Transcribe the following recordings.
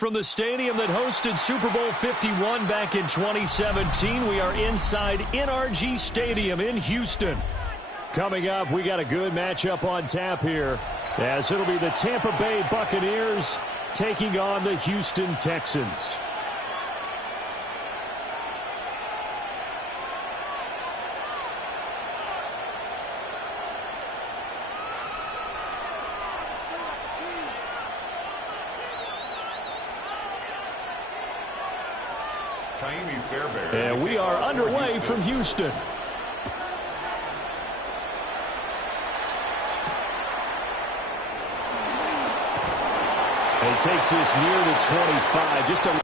From the stadium that hosted Super Bowl 51 back in 2017, we are inside NRG Stadium in Houston. Coming up, we got a good matchup on tap here, as it'll be the Tampa Bay Buccaneers taking on the Houston Texans. And we are underway from Houston. He takes this near the 25. Just a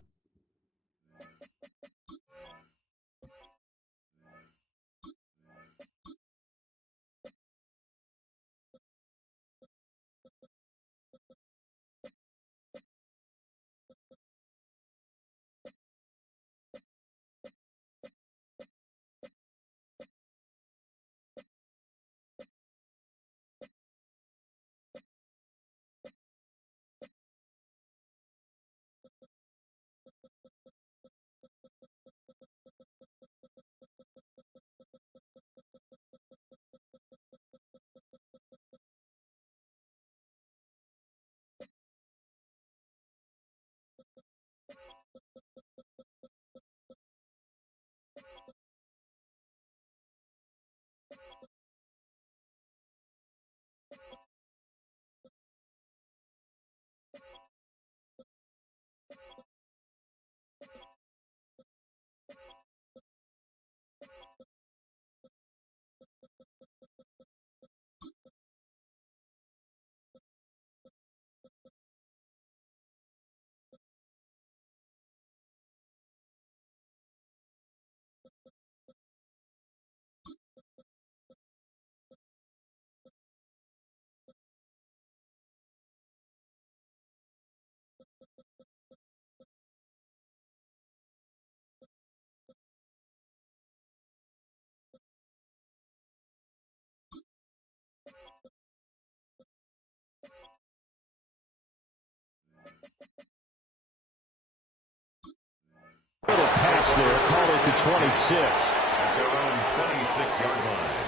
little pass there, call it the 26. At their own 26-yard line.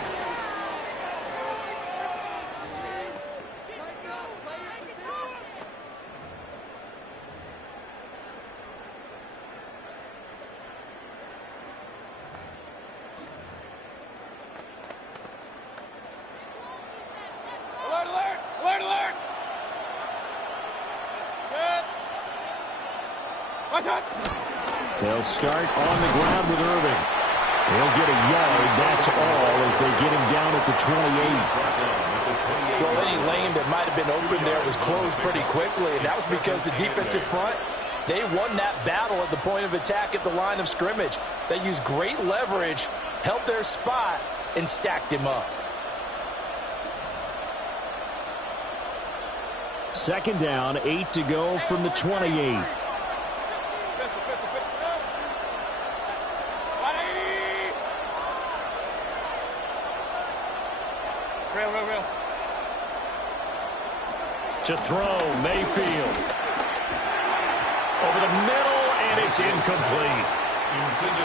Alert, alert! Alert, alert! Good. Watch out! They'll start on the ground with Irving. He'll get a yard, that's all, as they get him down at the 28. Well, any lane that might have been open there was closed pretty quickly, and that was because the defensive front, they won that battle at the point of attack at the line of scrimmage. They used great leverage, held their spot, and stacked him up. Second down, 8 to go from the 28. To throw, Mayfield. Over the middle, and it's incomplete.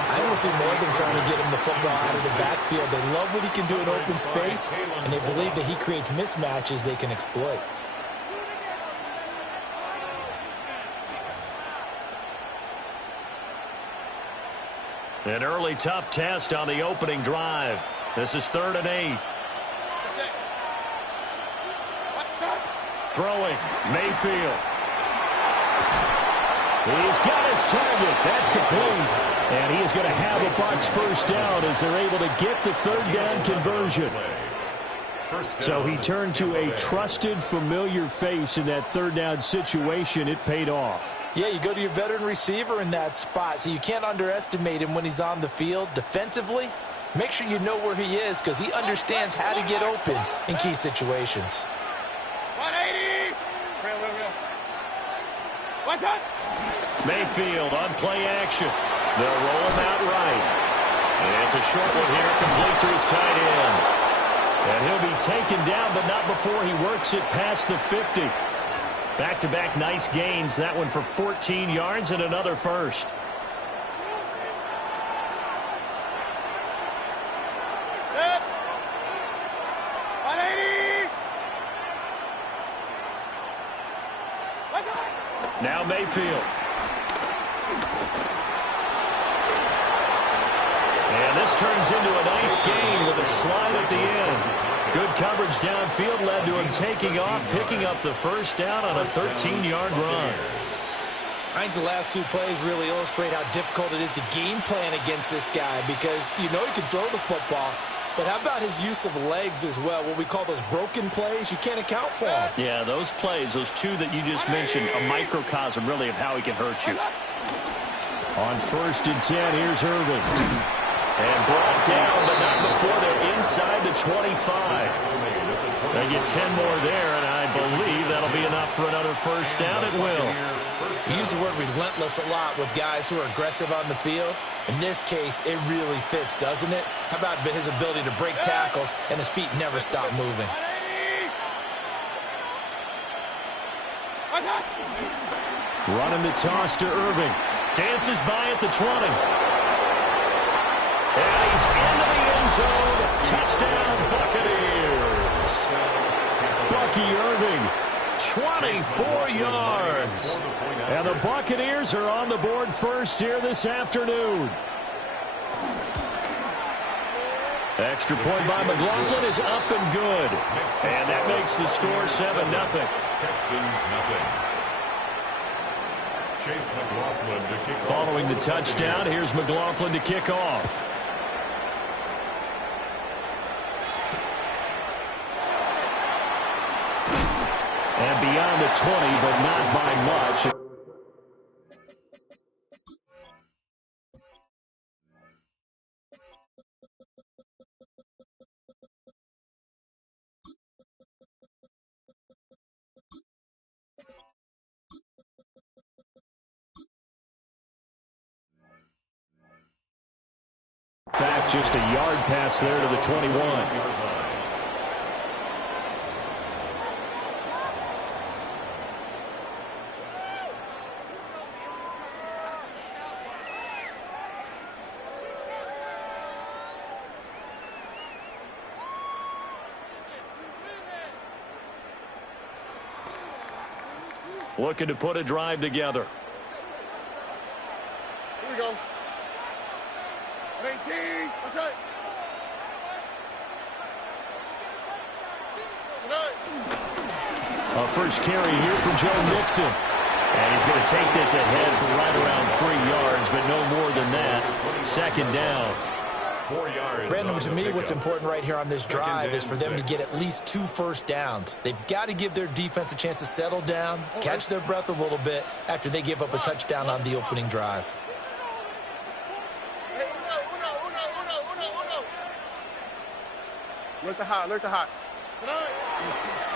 I don't see more than trying to get him the football out of the backfield. They love what he can do in open space, and they believe that he creates mismatches they can exploit. An early tough test on the opening drive. This is 3rd and 8. Throwing, Mayfield. He's got his target. That's complete. And he is going to have a Bucs first down as they're able to get the 3rd down conversion. So he turned to a trusted, familiar face in that 3rd down situation. It paid off. Yeah, you go to your veteran receiver in that spot, so you can't underestimate him when he's on the field defensively Make sure you know where he is because he understands how to get open in key situations. 180. What's that? Mayfield on play action. They'll roll him out right. And it's a short one here, complete to his tight end. And he'll be taken down, but not before he works it past the 50. Back-to-back nice gains. That one for 14 yards and another first. Yep. 180. What's that? Now Mayfield. And this turns into a nice gain with a slide at the end. Good coverage downfield led to him taking off, picking up the first down on a 13-yard run. I think the last two plays really illustrate how difficult it is to game plan against this guy because you know he can throw the football, but how about his use of legs as well? What we call those broken plays, you can't account for them. Yeah, those plays, those two that you just mentioned, a microcosm really of how he can hurt you. On 1st and 10, here's Irving. And brought down, but not before they're inside the 25. They get 10 more there, and I believe that'll be enough for another first down. It will. We use the word relentless a lot with guys who are aggressive on the field. In this case, it really fits, doesn't it? How about his ability to break tackles and his feet never stop moving? Running the toss to Irving. Dances by at the 20. And he's into the end zone. Touchdown, Buccaneers. Bucky Irving, 24 yards. And the Buccaneers are on the board first here this afternoon. Extra point by McLaughlin is up and good. And that makes the score 7-0. Texans nothing. Chase McLaughlin to kick off. Following the touchdown, here's McLaughlin to kick off. And beyond the 20, but not by much. In fact, just a yard pass there to the 21. Looking to put a drive together. Here we go. 19. What's that? A first carry here for Joe Mixon. And he's going to take this ahead for right around 3 yards, but no more than that. 2nd down. 4 yards. Brandon, to me, what's important right here on this drive is for them to get at least 2 first downs. They've got to give their defense a chance to settle down, catch their breath a little bit after they give up a touchdown on the opening drive. Alert the hot, alert the hot.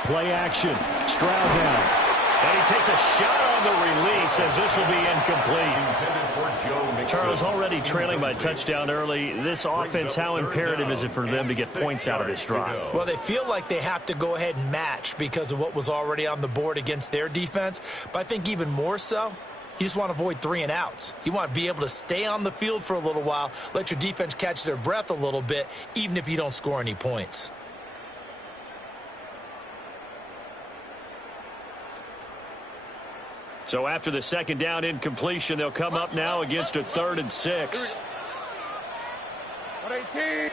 Play action. Stroud down. And he takes a shot on the release as this will be incomplete. Charles, already trailing by touchdown early. This offense, how imperative is it for them to get points out of this drive? Well, they feel like they have to go ahead and match because of what was already on the board against their defense. But I think even more so, you just want to avoid 3 and outs. You want to be able to stay on the field for a little while, let your defense catch their breath a little bit, even if you don't score any points. So after the 2nd down incompletion, they'll come up now against a 3rd and 6. 118.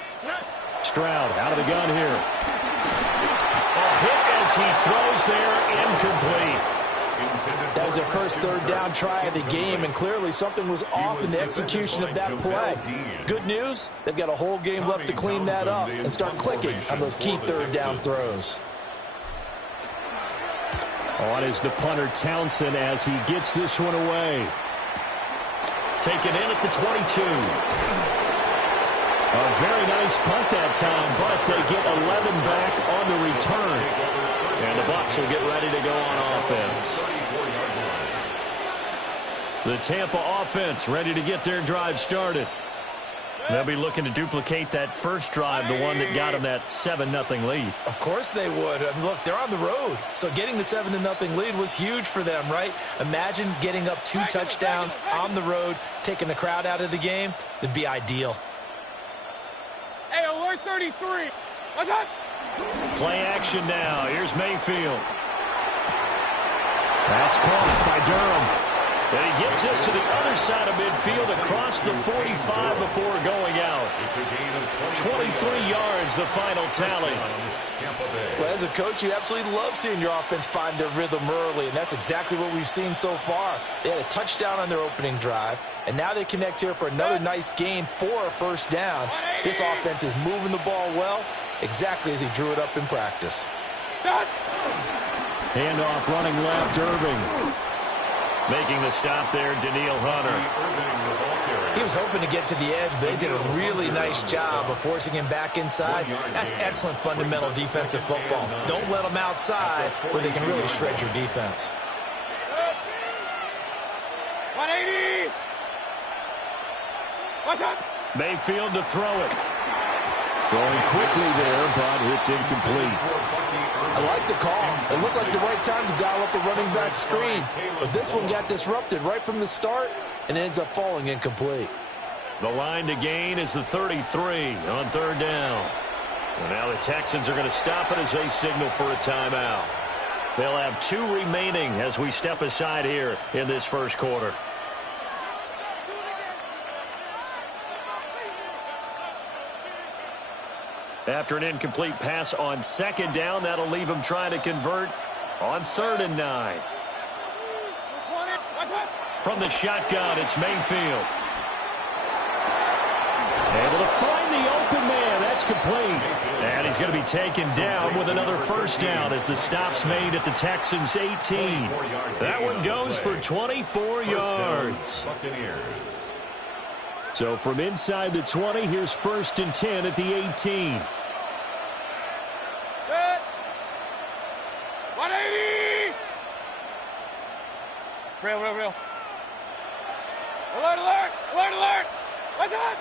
Stroud out of the gun here. A hit as he throws there, incomplete. That was their first 3rd down try of the game, and clearly something was off in the execution of that play. Good news, they've got a whole game left to clean that up and start clicking on those key 3rd down throws. On is the punter Townsend as he gets this one away. Taken in at the 22. A very nice punt that time, but they get 11 back on the return. And the Bucs will get ready to go on offense. The Tampa offense ready to get their drive started. They'll be looking to duplicate that first drive, the one that got them that 7-0 lead. Of course they would. I mean, look, they're on the road. So getting the 7-0 lead was huge for them, right? Imagine getting up 2 touchdowns on the road, taking the crowd out of the game. That'd be ideal. Hey, alert 33. What's up? Play action now. Here's Mayfield. That's caught by Durham. And he gets this to the other side of midfield across the 45 before going out. It's a gain of 23 yards, the final tally. Well, as a coach, you absolutely love seeing your offense find their rhythm early, and that's exactly what we've seen so far. They had a touchdown on their opening drive, and now they connect here for another nice gain for a first down. This offense is moving the ball well, exactly as he drew it up in practice. Handoff running left, Irving. Making the stop there, Daniil Hunter. He was hoping to get to the edge, but they did a really nice job of forcing him back inside. That's excellent fundamental defensive football. Don't let them outside where they can really shred your defense. 180. What's up? Mayfield to throw it. Throwing quickly there, but it's incomplete. I like the call. It looked like the right time to dial up a running back screen. But this one got disrupted right from the start and ends up falling incomplete. The line to gain is the 33 on third down. And now the Texans are going to stop it as they signal for a timeout. They'll have 2 remaining as we step aside here in this first quarter. After an incomplete pass on second down, that'll leave him trying to convert on 3rd and 9. From the shotgun, it's Mayfield. Able to find the open man. That's complete. And he's going to be taken down with another first down as the stop's made at the Texans' 18. That one goes for 24 yards. So from inside the 20, here's 1st and 10 at the 18. 180. Real. Alert, alert, alert, alert. What's up?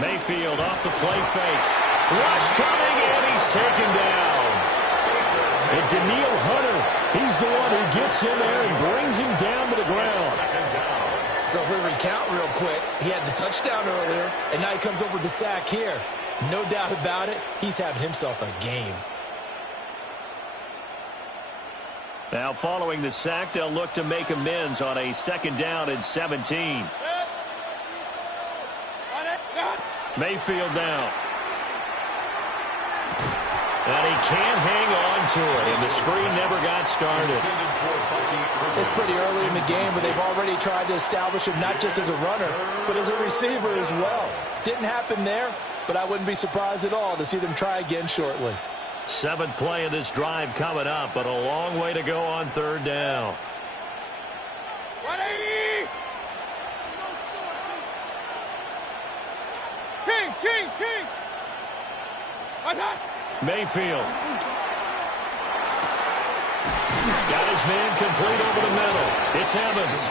Mayfield off the play fake. Rush coming, and he's taken down. And Daniil Hunter, he's the one who gets in there and brings him down to the ground. So if we recount real quick, he had the touchdown earlier, and now he comes up with the sack here. No doubt about it, he's having himself a game. Now following the sack, they'll look to make amends on a 2nd down and 17. Mayfield down. And he can't hang on to it, and the screen never got started. It's pretty early in the game, but they've already tried to establish him not just as a runner, but as a receiver as well. Didn't happen there, but I wouldn't be surprised at all to see them try again shortly. 7th play of this drive coming up, but a long way to go on 3rd down. 180. Kings. What's up? Mayfield. Got his man complete over the middle. It's Evans.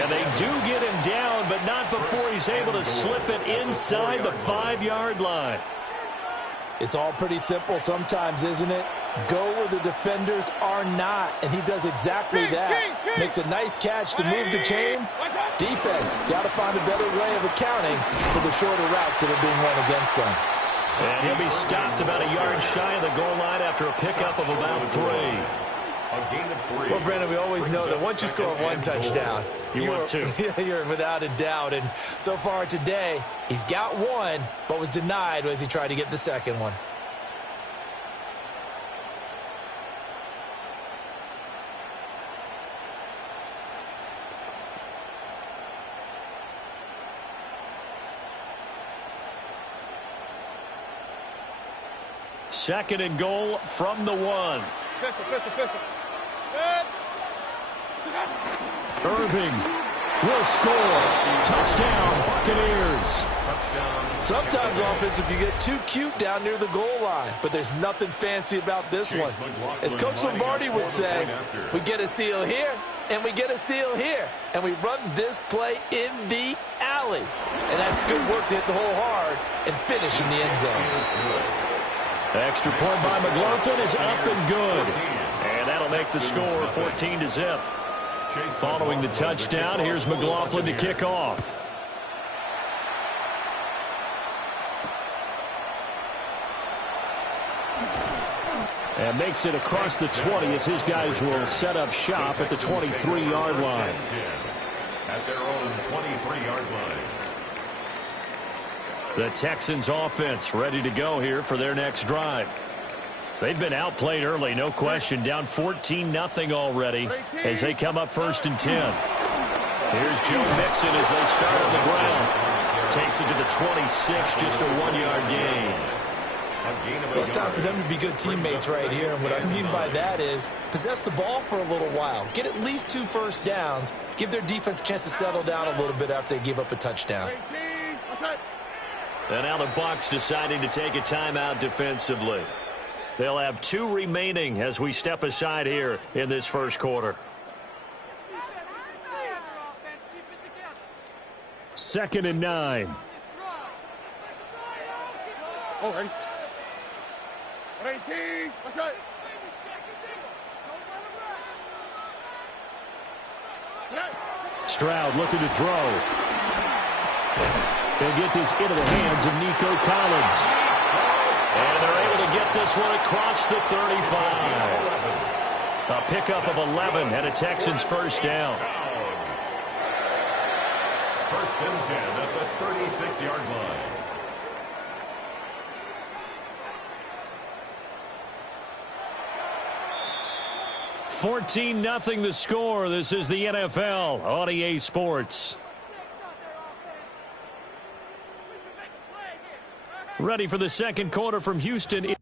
And they do get him down, but not before he's able to slip it inside the 5-yard line. It's all pretty simple sometimes, isn't it? Go where the defenders are not, and he does exactly that. Makes a nice catch to move the chains. Defense, got to find a better way of accounting for the shorter routes that are being run against them. And he'll be stopped about a yard shy of the goal line after a pickup of about 3. Well, Brandon, we always know that once you score 1 touchdown, want 2. You're without a doubt. And so far today, he's got 1, but was denied as he tried to get the 2nd one. Second and goal from the 1. Pistol. Irving will score. Touchdown, Buccaneers. Sometimes offense, if you get too cute down near the goal line, but there's nothing fancy about this one. As Coach Lombardi would say, we get a seal here, and we get a seal here, and we run this play in the alley. And that's good work to hit the hole hard and finish in the end zone. Extra point by McLaughlin is up and good. And that'll make the score 14-0. Following the touchdown, here's McLaughlin to kick off. And makes it across the 20 as his guys will set up shop at the 23-yard line. At their own 23-yard line. The Texans offense ready to go here for their next drive. They've been outplayed early, no question, down 14-0 already as they come up 1st and 10. Here's Joe Mixon as they start on the ground. Takes it to the 26, just a 1-yard gain. Well, it's time for them to be good teammates right here, and what I mean by that is possess the ball for a little while, get at least 2 first downs, give their defense a chance to settle down a little bit after they give up a touchdown. And now the Bucs deciding to take a timeout defensively. They'll have 2 remaining as we step aside here in this first quarter. 2nd and 9. Already. 118. What's that? Stroud looking to throw. They'll get this into the hands of Nico Collins. And they're able to get this one across the 35. A pickup of 11 and a Texans first down. 1st and 10 at the 36-yard line. $14-0 the score. This is the NFL on EA Sports. Ready for the second quarter from Houston.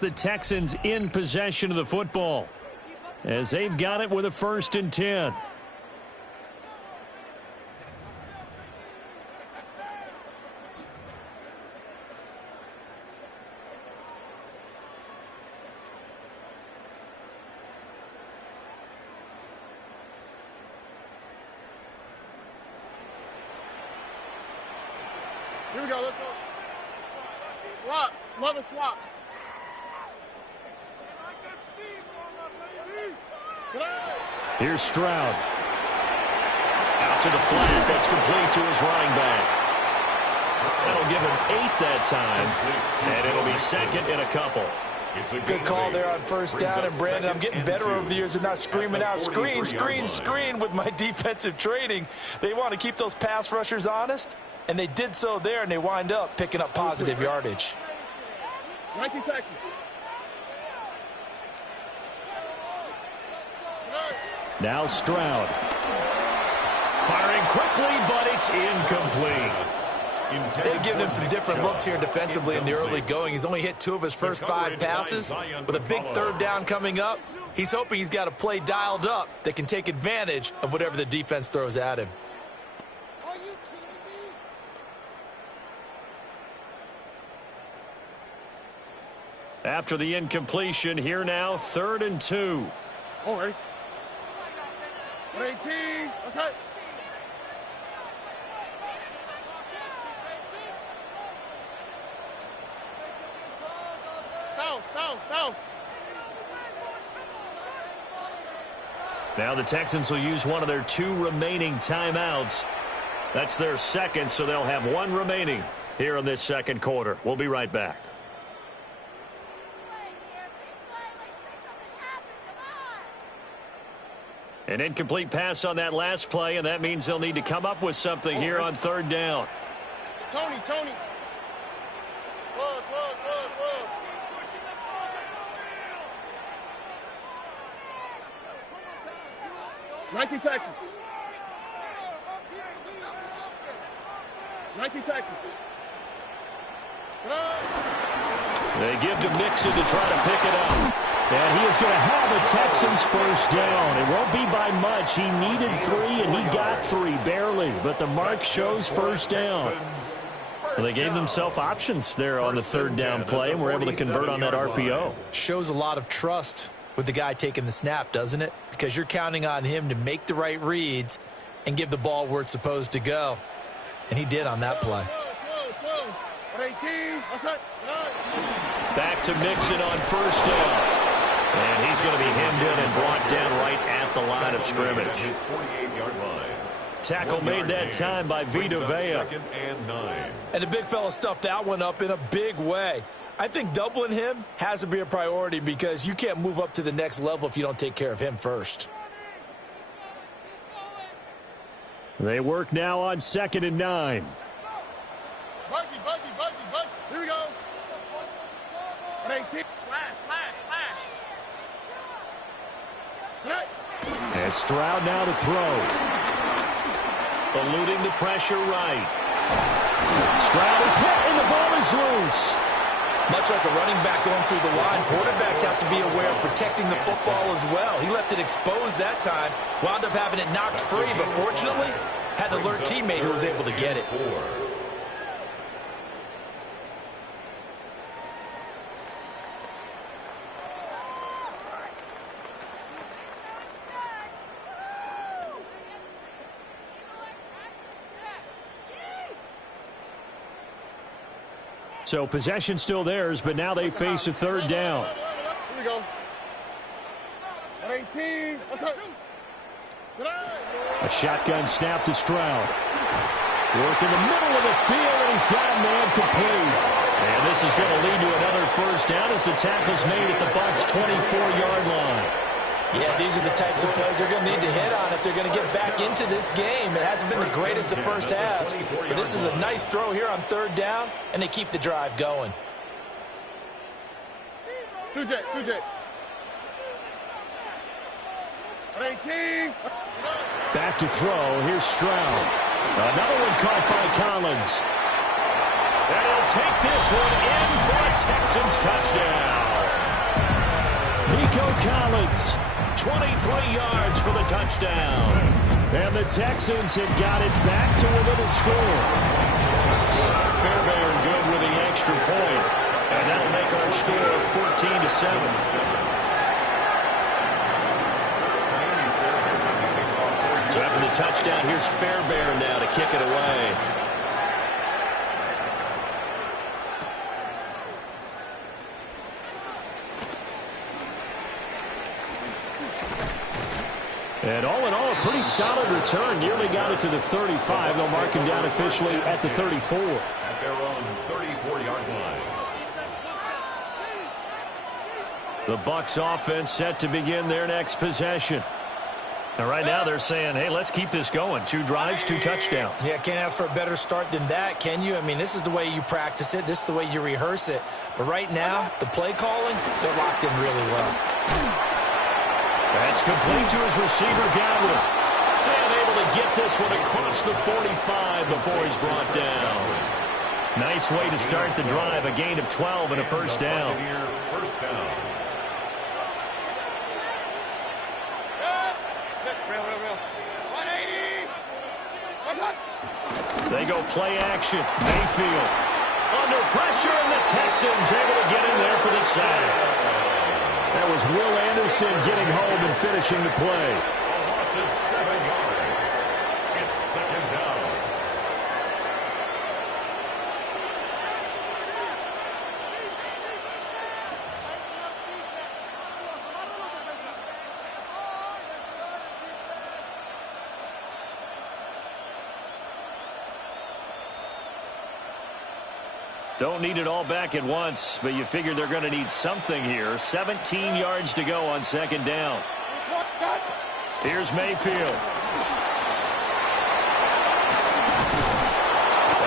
The Texans in possession of the football as they've got it with a 1st and 10. Here we go. Let's go. Swap. Love a swap. Here's Stroud. Out to the flat. That's complete to his running back. That'll give him 8 that time, and it'll be 2nd and a couple. Good call there on 1st down, and Brandon, I'm getting better over the years of not screaming out, screen, screen, screen with my defensive training. They want to keep those pass rushers honest, and they did so there, and they wind up picking up positive yardage. 19 Texans. Now Stroud. Firing quickly, but it's incomplete. They've given him some different looks here defensively in the early going. He's only hit 2 of his first 5 passes. With a big 3rd down coming up, he's hoping he's got a play dialed up that can take advantage of whatever the defense throws at him. After the incompletion, here now, 3rd and 2. All right. 18. Let's hit. Down. Now the Texans will use one of their 2 remaining timeouts. That's their 2nd, so they'll have 1 remaining here in this 2nd quarter. We'll be right back. An incomplete pass on that last play, and that means they'll need to come up with something here on 3rd down. Tony. Close. 19 Texans. 19 Texans. They give to Mixon to try to pick it up. And he is going to have a Texans 1st down. It won't be by much. He needed 3, and he got 3, barely. But the mark shows 1st down. Well, they gave themselves options there on the 3rd down play, and were able to convert on that RPO. Shows a lot of trust with the guy taking the snap, doesn't it? Because you're counting on him to make the right reads and give the ball where it's supposed to go. And he did on that play. Back to Mixon on 1st down. And he's going to be hemmed in and brought down right at the line of scrimmage. Tackle made that time by Vita Vea. And the big fella stuffed that one up in a big way. I think doubling him has to be a priority because you can't move up to the next level if you don't take care of him first. They work now on 2nd and 9. Buggy. Here we go. 18. And Stroud now to throw. Eluding the pressure right. Stroud is hit and the ball is loose. Much like a running back going through the line, quarterbacks have to be aware of protecting the football as well. He left it exposed that time, wound up having it knocked free, but fortunately had an alert teammate who was able to get it. So possession still theirs, but now they face a 3rd down. Here we go. 18. A shotgun snap to Stroud. Work in the middle of the field, and he's got a man complete. And this is going to lead to another 1st down as the tackle's made at the Bucs' 24-yard line. Yeah, these are the types of plays they're going to need to hit on if they're going to get back into this game. It hasn't been the greatest of first halves, but this is a nice throw here on 3rd down, and they keep the drive going. 2J. 18. Back to throw. Here's Stroud. Another one caught by Collins. And he'll take this one in for a Texans touchdown. Nico Collins, 23 yards for the touchdown. And the Texans had got it back to within a score. Fairbairn good with the extra point. And that'll make our score 14-7. So after the touchdown, here's Fairbairn now to kick it away. And all in all, a pretty solid return. Nearly got it to the 35. They'll mark him down officially at the 34. At their own 34-yard line. The Bucs offense set to begin their next possession. And right now they're saying, hey, let's keep this going. 2 drives, 2 touchdowns. Yeah, can't ask for a better start than that, can you? I mean, this is the way you practice it. This is the way you rehearse it. But right now, the play calling, they're locked in really well. That's complete to his receiver, Godwin. And able to get this one across the 45 before he's brought down. Nice way to start the drive. A gain of 12 and a first down. First down. They go play action. Mayfield under pressure, and the Texans able to get in there for the sack. That was Will Anderson getting home and finishing the play. A loss of 7 yards. It's second down. Don't need it all back at once, but you figure they're going to need something here. 17 yards to go on second down. Here's Mayfield. And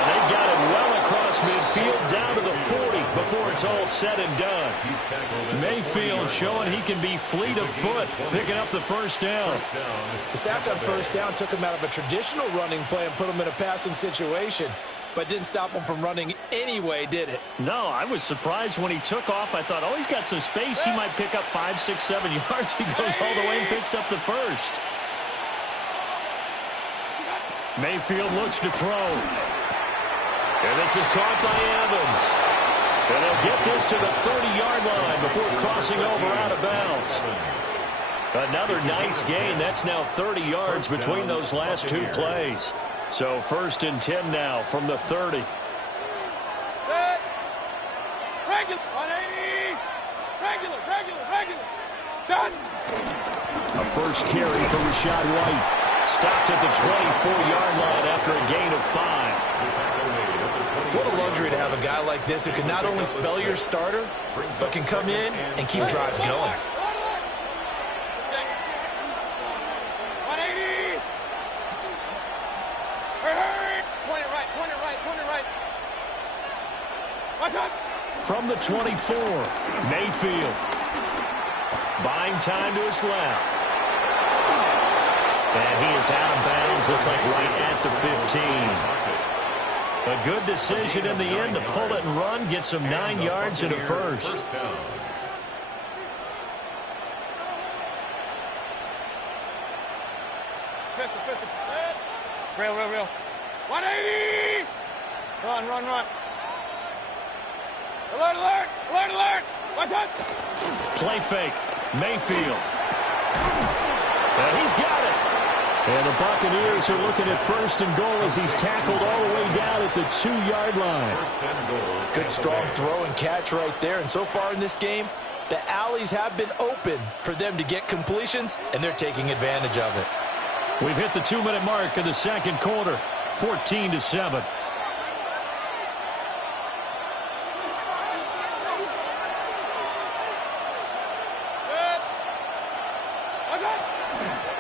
they've got it well across midfield down to the 40 before it's all said and done. Mayfield showing he can be fleet of foot, picking up the first down. The sack on first down took him out of a traditional running play and put him in a passing situation. But didn't stop him from running anyway, did it? No, I was surprised when he took off. I thought, oh, he's got some space. He might pick up 5, 6, 7 yards. He goes all the way and picks up the first. Mayfield looks to throw. And this is caught by Evans. And they'll get this to the 30-yard line before crossing over out of bounds. Another nice gain. That's now 30 yards between those last 2 plays. So 1st and 10 now from the 30. Regular. 180. Regular. Done. A first carry for Rashad White. Stopped at the 24-yard line after a gain of 5. What a luxury to have a guy like this who can not only spell your starter, but can come in and keep drives going. 180. Point it right. What's up? From the 24, Mayfield. Buying time to his left. And he is out of bounds, looks like right at the 15. A good decision in the end to pull it and run, get some 9 yards and a first. Real. 180. Run. Alert. What's up? Play fake. Mayfield. And he's got it. And the Buccaneers are looking at 1st and goal as he's tackled all the way down at the 2-yard line. Good strong throw and catch right there. And so far in this game, the alleys have been open for them to get completions, and they're taking advantage of it. We've hit the 2-minute mark of the second quarter. 14-7.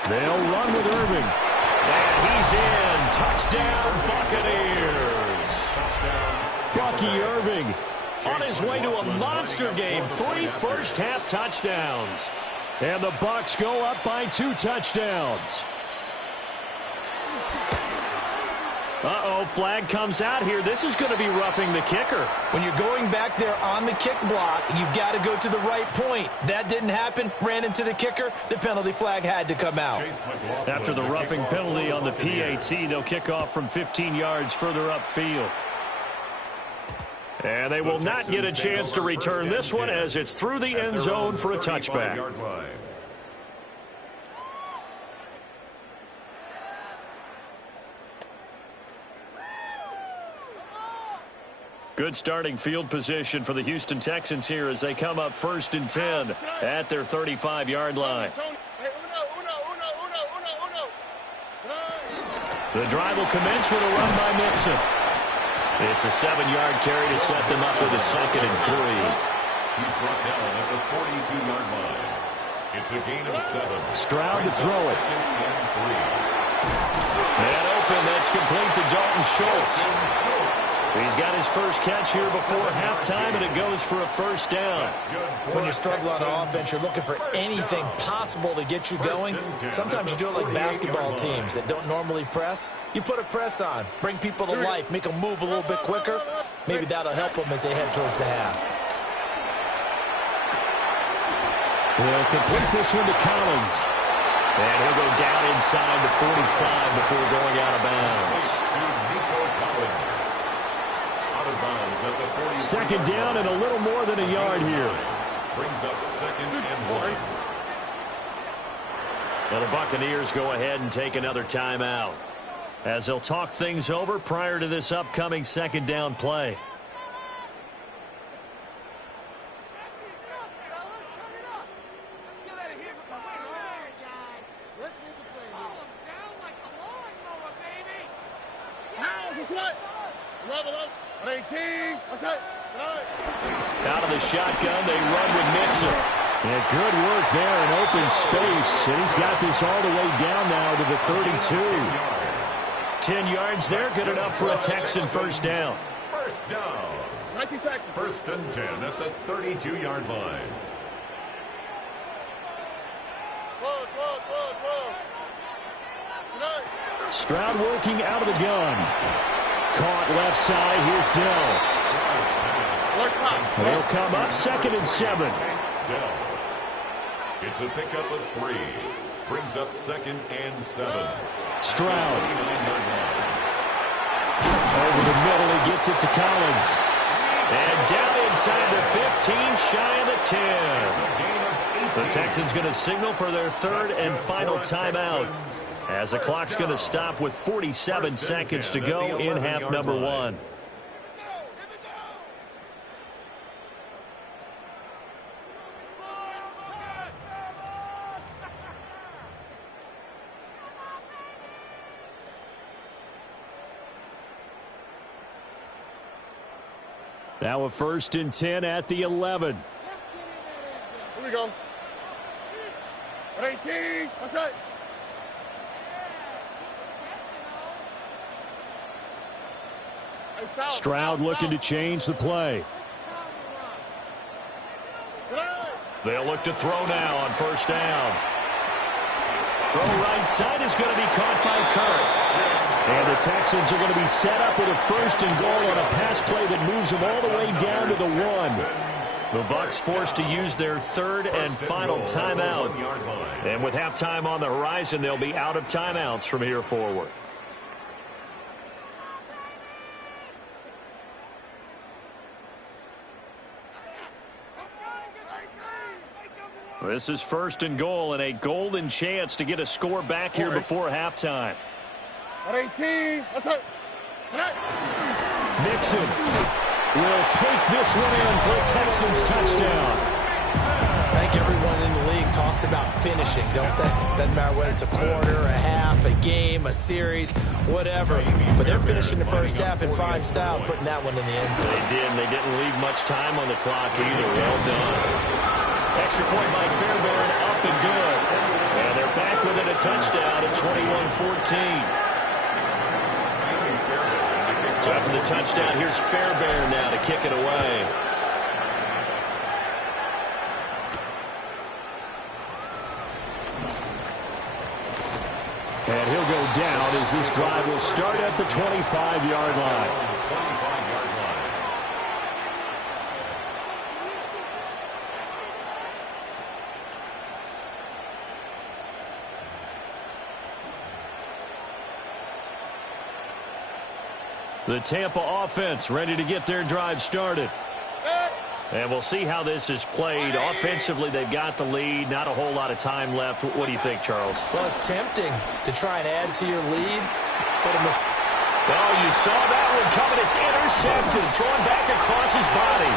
They'll run with Irving. And he's in. Touchdown, Buccaneers. Bucky Irving on his way to a monster game. 3 first-half touchdowns. And the Bucs go up by 2 touchdowns. Uh-oh, flag comes out here. This is going to be roughing the kicker. When you're going back there on the kick block, you've got to go to the right point. That didn't happen. Ran into the kicker. The penalty flag had to come out. After the roughing penalty on the PAT, they'll kick off from 15 yards further upfield. And they will not get a chance to return this one as it's through the end zone for a touchback. Good starting field position for the Houston Texans here as they come up 1st and 10 at their 35-yard line. The drive will commence with a run by Mixon. It's a 7-yard carry to set them up with a 2nd and 3. He's brought down at the 42-yard line. It's a gain of 7. Stroud to throw it. And open, that's complete to Dalton Schultz. He's got his first catch here before halftime, and it goes for a 1st down. When you struggle on offense, you're looking for anything possible to get you going. Sometimes you do it like basketball teams that don't normally press. You put a press on, bring people to life, make them move a little bit quicker. Maybe that'll help them as they head towards the half. They'll complete this one to Collins. And he'll go down inside the 45 before going out of bounds. 2nd down and a little more than a yard here. Brings up 2nd and 1. Now the Buccaneers go ahead and take another timeout as they'll talk things over prior to this upcoming 2nd down play. Out of the shotgun, they run with Mixon. Yeah, good work there in open space. And he's got this all the way down now to the 32. 10 yards there, good enough for a Texan 1st down. 1st down. 1st and 10 at the 32-yard line. Stroud working out of the gun. Caught left side. Here's Dell. They'll come up 2nd and 7. It's a pickup of 3. Brings up 2nd and 7. Stroud. Over the middle, he gets it to Collins. And down inside the 15, shy of the 10. The Texans going to signal for their 3rd and final timeout as the clock's going to stop with 47 seconds to go in half number 1. Now a 1st and 10 at the 11. Here we go. 18. What's that? Stroud looking to change the play. They'll look to throw now on 1st down. Throw right side is going to be caught by Kirk. And the Texans are going to be set up with a 1st and goal on a pass play that moves them all the way down to the 1. The Bucs forced to use their 3rd and final timeout. And with halftime on the horizon, they'll be out of timeouts from here forward. This is 1st and goal and a golden chance to get a score back here before halftime. 18. What's up? Mixon will take this one in for a Texans touchdown. I think everyone in the league talks about finishing, don't they? Doesn't matter whether it's a quarter, a half, a game, a series, whatever. But they're finishing the 1st half in fine style, putting that one in the end zone. They did, and they didn't leave much time on the clock either. Well done. Extra point by Fairbairn, up and good. And they're back within a touchdown at 21-14. So after the touchdown, here's Fairbairn now to kick it away. And he'll go down as this drive will start at the 25-yard line. 25-yard line. The Tampa offense ready to get their drive started. And we'll see how this is played. Offensively, they've got the lead. Not a whole lot of time left. What do you think, Charles? Well, it's tempting to try and add to your lead, but oh, you saw that one coming. It's intercepted. Thrown back across his body.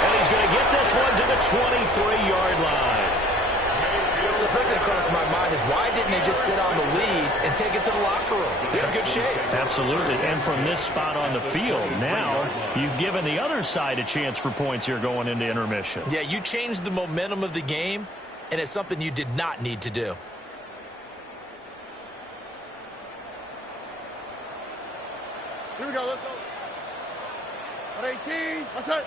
And he's going to get this one to the 23-yard line. So the first thing that crossed my mind is why didn't they just sit on the lead and take it to the locker room? They're in good shape. Absolutely. And from this spot on the field, now you've given the other side a chance for points here going into intermission. Yeah, you changed the momentum of the game, and it's something you did not need to do. Here we go. Let's go. On 18. That's it.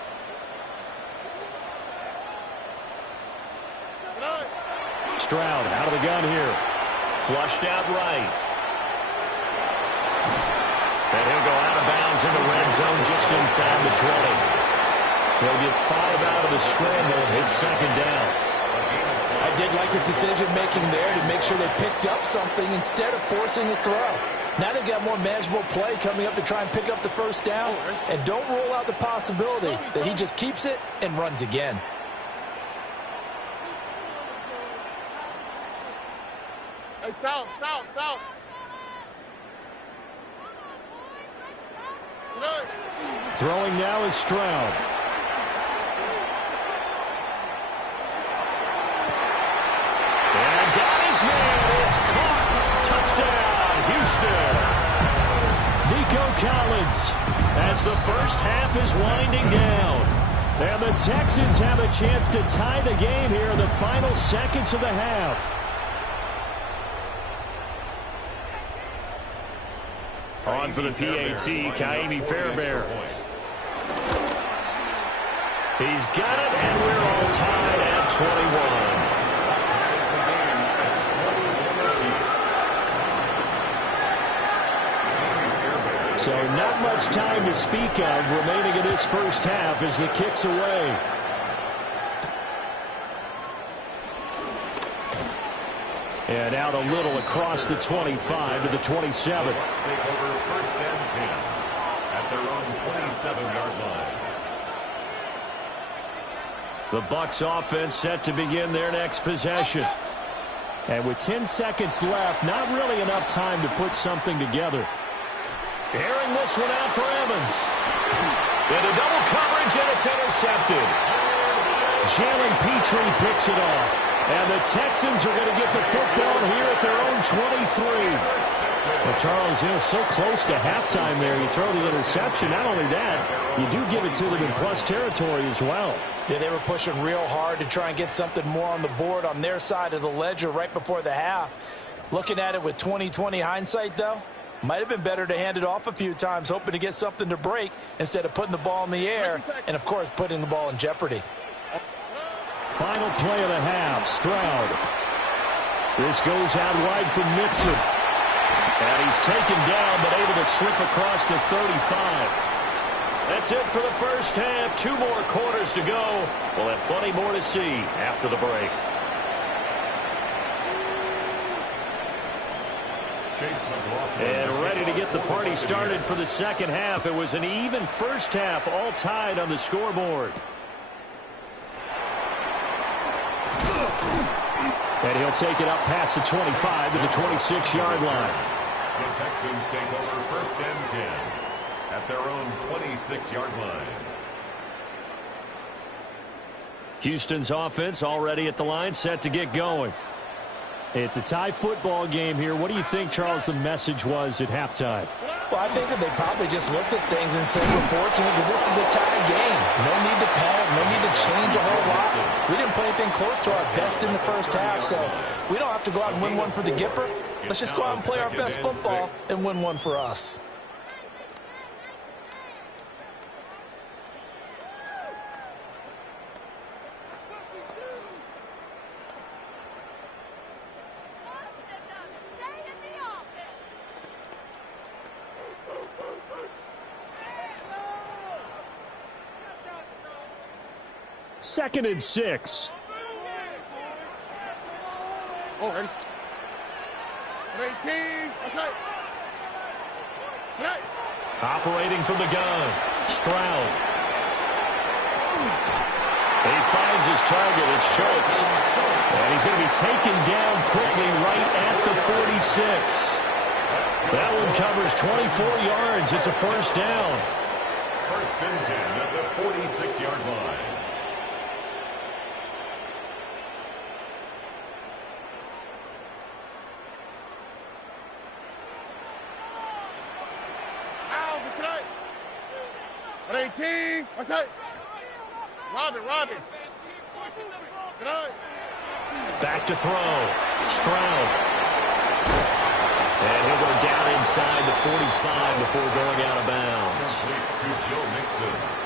Stroud out of the gun here. Flushed out right. And he'll go out of bounds in the red zone just inside the 20. He'll get 5 out of the scramble. It's second down. I did like his decision-making there to make sure they picked up something instead of forcing a throw. Now they've got more manageable play coming up to try and pick up the first down. And don't rule out the possibility that he just keeps it and runs again. Hey, south. Throwing now is Stroud. And got his man. It's caught. Touchdown, Houston. Nico Collins as the first half is winding down. And the Texans have a chance to tie the game here in the final seconds of the half. On for the PAT, Kaimi Fairbairn. He's got it, and we're all tied at 21. So not much time to speak of remaining in this first half as the kick's away. And out a little across the 25 to the 27. Take over first and 10 at their own 27-yard line. The Bucs offense set to begin their next possession. And with 10 seconds left, not really enough time to put something together. Airing this one out for Evans. Into double coverage, and it's intercepted. Jalen Petrie picks it off. And the Texans are going to get the football here at their own 23. Well, Charles, so close to halftime there. You throw the interception. Not only that, you do give it to them in plus territory as well. Yeah, they were pushing real hard to try and get something more on the board on their side of the ledger right before the half. Looking at it with 20/20 hindsight, though, might have been better to hand it off a few times, hoping to get something to break instead of putting the ball in the air and, of course, putting the ball in jeopardy. Final play of the half, Stroud. This goes out wide for Mixon. And he's taken down, but able to slip across the 35. That's it for the first half. 2 more quarters to go. We'll have plenty more to see after the break. And ready to get the party started for the second half. It was an even first half, all tied on the scoreboard. And he'll take it up past the 25 to the 26-yard line. The Texans take over first and 10 at their own 26-yard line. Houston's offense already at the line, set to get going. It's a tie football game here. What do you think, Charles, the message was at halftime? Well, I think that they probably just looked at things and said, we're fortunate that this is a tie game. No need to panic. No need to change a whole lot. We didn't play anything close to our best in the first half, so we don't have to go out and win one for the Gipper. Let's just go out and play our best football and win one for us. 2nd and 6. Oh, ready. 18. Outside. Outside. Operating from the gun. Stroud. He finds his target. It's Schultz. And he's going to be taken down quickly right at the 46. That one covers 24 yards. It's a first down. 1st and 10 at the 46-yard line. Ow, outside. 18. Outside. Robin. Outside. Back to throw. Stroud. And he'll go down inside the 45 before going out of bounds.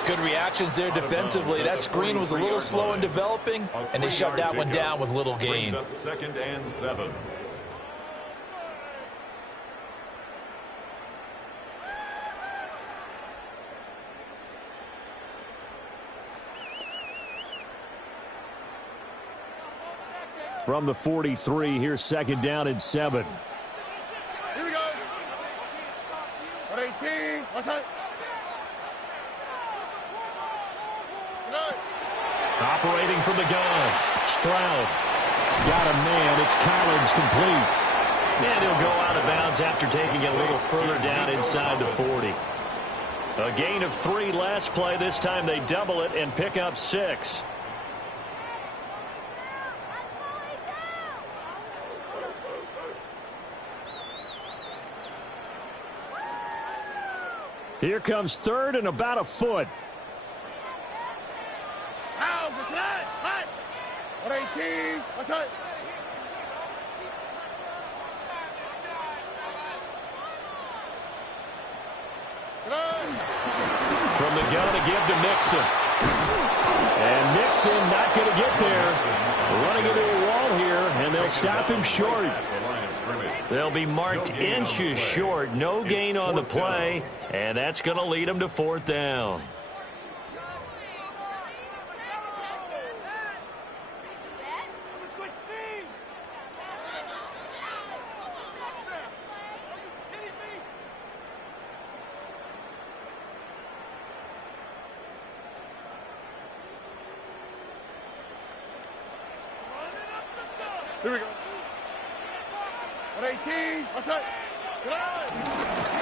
Good reactions there defensively. That screen was a little slow in developing, and they shut that one down with little gain. 2nd and 7. From the 43, here's 2nd down and 7. Here we go. 18. Outside. Operating from the gun. Stroud. Got a man. It's Collins complete. And he'll go out of bounds after taking it a little further down inside the 40. A gain of 3 last play. This time they double it and pick up 6. Here comes 3rd and about a foot. Ow, outside. Hot. 18. Outside. From the gun to give to Mixon. And Mixon not going to get there. Running into a wall here, and they'll stop him short. They'll be marked inches short. No gain on the play, and that's going to lead them to 4th down. Here we go. 18. Outside.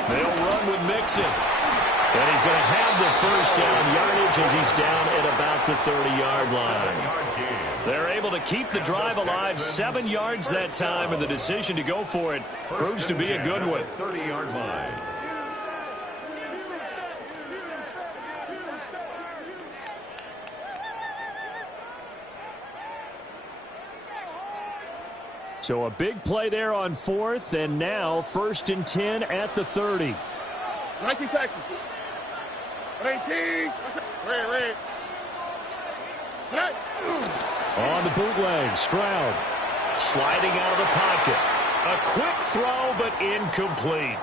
They'll run with Mixon. And he's going to have the first down yardage as he's down at about the 30-yard line. They're able to keep the drive alive. 7 yards that time, and the decision to go for it proves to be a good one. 30-yard line. So a big play there on 4th, and now 1st and 10 at the 30. 19 Texas. 18. Red. On the bootleg, Stroud sliding out of the pocket. A quick throw, but incomplete.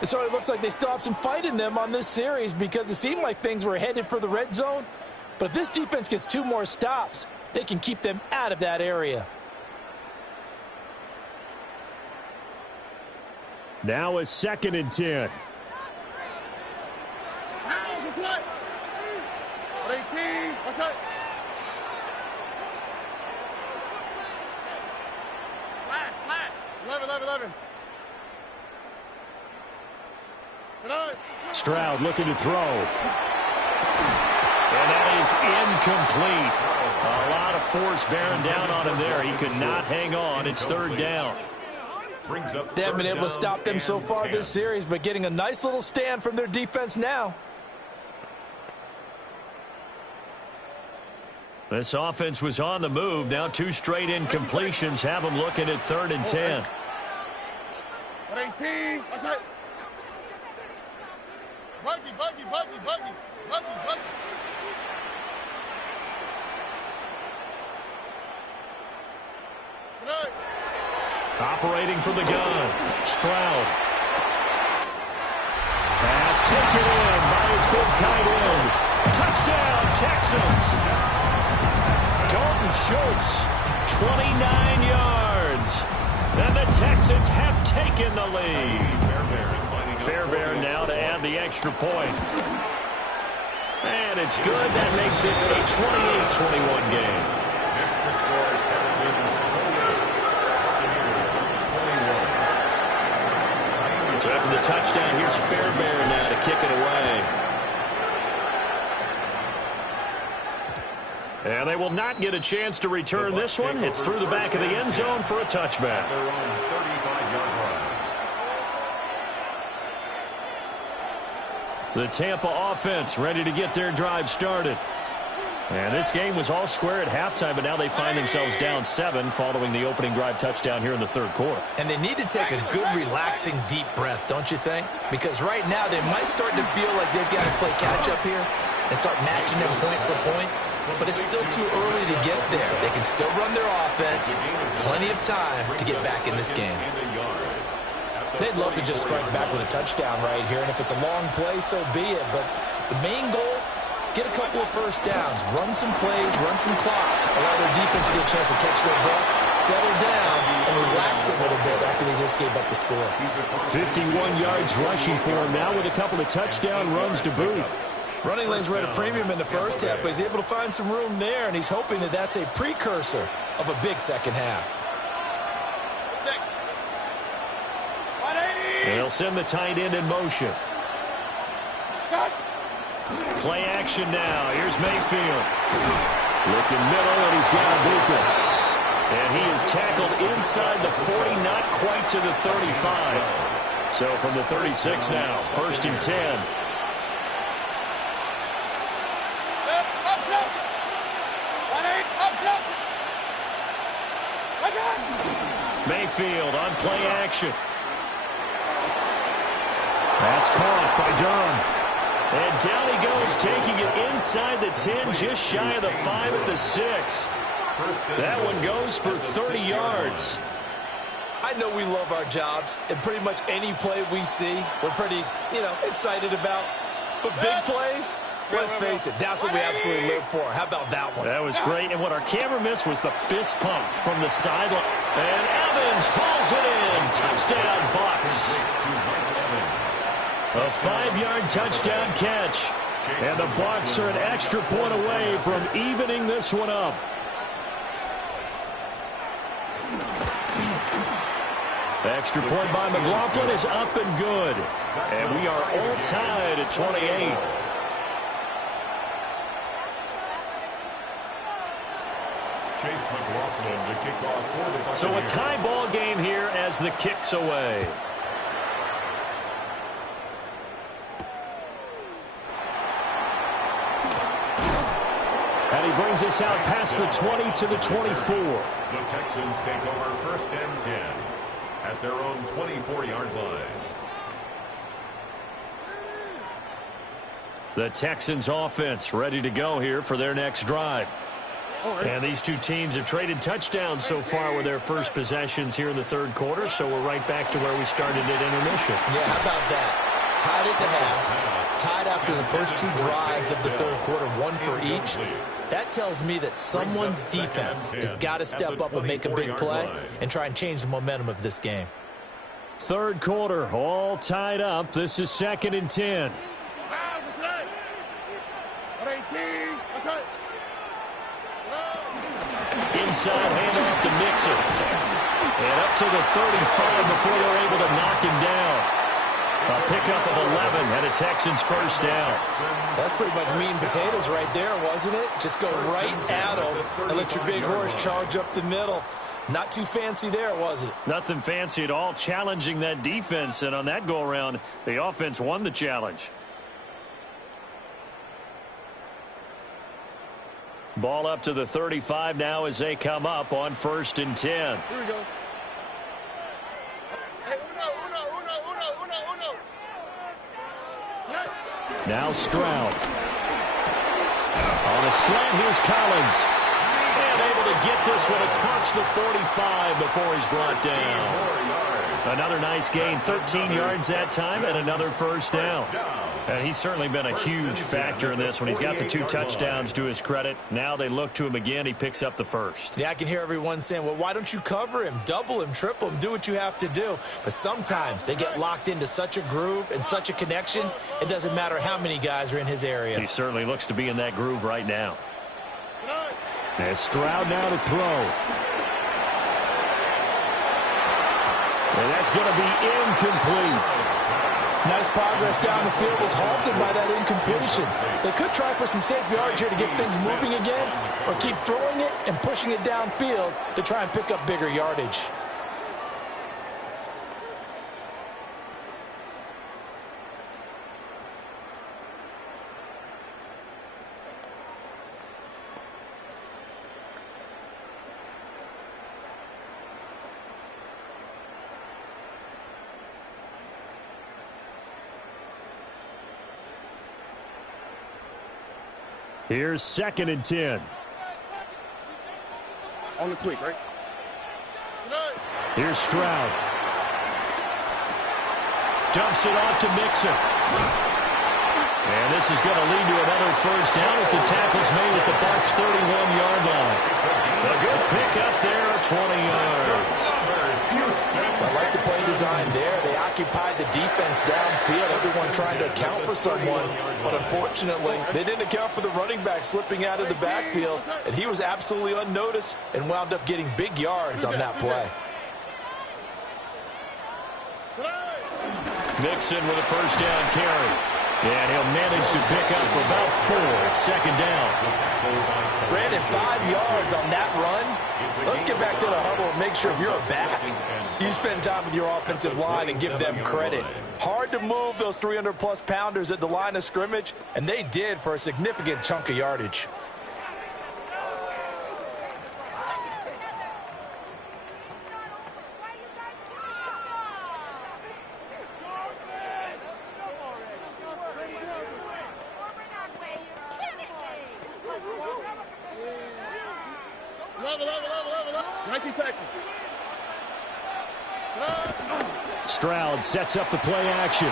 It sort of looks like they still have some fight in them on this series because it seemed like things were headed for the red zone. But if this defense gets 2 more stops, they can keep them out of that area. Now it's 2nd and 10. 18. What's up? Flat. 11. Stroud looking to throw. And that is incomplete. A lot of force bearing down on him there. He could not hang on. It's 3rd down. They haven't been able to stop them so far this series, but getting a nice little stand from their defense now. This offense was on the move. Now 2 straight incompletions have them looking at 3rd and 10. 18. What's that? Buggy. Operating from the gun. Stroud. Pass taken in by his big tight end. Touchdown, Texans. Dalton Schultz, 29 yards. And the Texans have taken the lead. Fairbairn now to add the extra point. And it's good. That makes it a 28-21 game. Next to score, Texans 28, So after the touchdown, here's Fairbairn now to kick it away. And they will not get a chance to return this one. It's through the back of the end zone for a touchback. their own 35-yard line. The Tampa offense ready to get their drive started. And this game was all square at halftime, but now they find themselves down 7 following the opening drive touchdown here in the third quarter. And they need to take a good, relaxing, deep breath, don't you think? Because right now they might start to feel like they've got to play catch-up here and start matching them point for point. But it's still too early to get there. They can still run their offense. Plenty of time to get back in this game. They'd love to just strike back with a touchdown right here, and if it's a long play, so be it. But the main goal, get a couple of first downs, run some plays, run some clock, allow their defense to get a chance to catch their breath, settle down, and relax a little bit after they just gave up the score. 51 yards rushing for him now with a couple of touchdown runs to boot. Running lanes were at a premium in the first half, but he's able to find some room there, and he's hoping that that's a precursor of a big second half. And they'll send the tight end in motion. Play action now. Here's Mayfield. Looking middle, and he's got Ibuka. And he is tackled inside the 40, not quite to the 35. So from the 36 now, 1st and 10. Mayfield on play action. That's caught by Durham. And down he goes, taking it inside the 10, just shy of the 5 at the 6. That one goes for 30 yards. I know we love our jobs, and pretty much any play we see, we're pretty, excited about. But big plays, let's face it, that's what we absolutely live for. How about that one? That was great, and what our camera missed was the fist pump from the sideline. And Evans hauls it in. Touchdown, Bucs. A 5-yard touchdown catch. And the Bucs are an extra point away from evening this one up. Extra point by McLaughlin is up and good. And we are all tied at 28. Chase McLaughlin to kick off for the Buccaneers. So a tie ball game here as the kick's away. And he brings us out past the 20 to the 24. The Texans take over 1st and 10 at their own 24-yard line. The Texans offense ready to go here for their next drive. And these two teams have traded touchdowns so far with their first possessions here in the third quarter, so we're right back to where we started at intermission. Yeah, how about that? Tied at the half, tied after the first 2 drives of the third quarter, 1 for each. That tells me that someone's defense has got to step up and make a big play and try and change the momentum of this game. Third quarter, all tied up. This is 2nd and 10. Inside handoff to Mixon. And up to the 35 before they're able to knock him down. A pickup of 11 and a Texans first down. That's pretty much meat and potatoes right there, wasn't it? Just go right at them and let your big horse charge up the middle. Not too fancy there, was it? Nothing fancy at all, challenging that defense. And on that go-around, the offense won the challenge. Ball up to the 35 now as they come up on 1st and 10. Here we go. Now Stroud. On a slant, here's Collins. And unable to get this one across the 45 before he's brought down. Another nice gain, 13 yards that time, and another first down. And he's certainly been a huge factor in this when he's got the 2 touchdowns to his credit. Now they look to him again. He picks up the first. Yeah, I can hear everyone saying, well, why don't you cover him, double him, triple him, do what you have to do. But sometimes they get locked into such a groove and such a connection, it doesn't matter how many guys are in his area. He certainly looks to be in that groove right now. And Stroud now to throw. And that's going to be incomplete. Nice progress down the field was halted by that incompletion. They could try for some safe yards here to get things moving again, or keep throwing it and pushing it downfield to try and pick up bigger yardage. Here's 2nd and 10. On the quick, right? Here's Stroud. Dumps it off to Mixon. And this is going to lead to another first down as the tackle's made at the Bucs' 31-yard line. A good pick up there, 20 yards. I like the play design there. They occupied the defense downfield, everyone trying to account for someone. But unfortunately, they didn't account for the running back slipping out of the backfield, and he was absolutely unnoticed and wound up getting big yards on that play. Mixon with a first down carry. And he'll manage to pick up about 4 at 2nd down. Brandon, 5 yards on that run. Let's get back to the huddle and make sure you're back. You spend time with your offensive line and give them credit. Hard to move those 300-plus pounders at the line of scrimmage, and they did for a significant chunk of yardage. Stroud sets up the play action.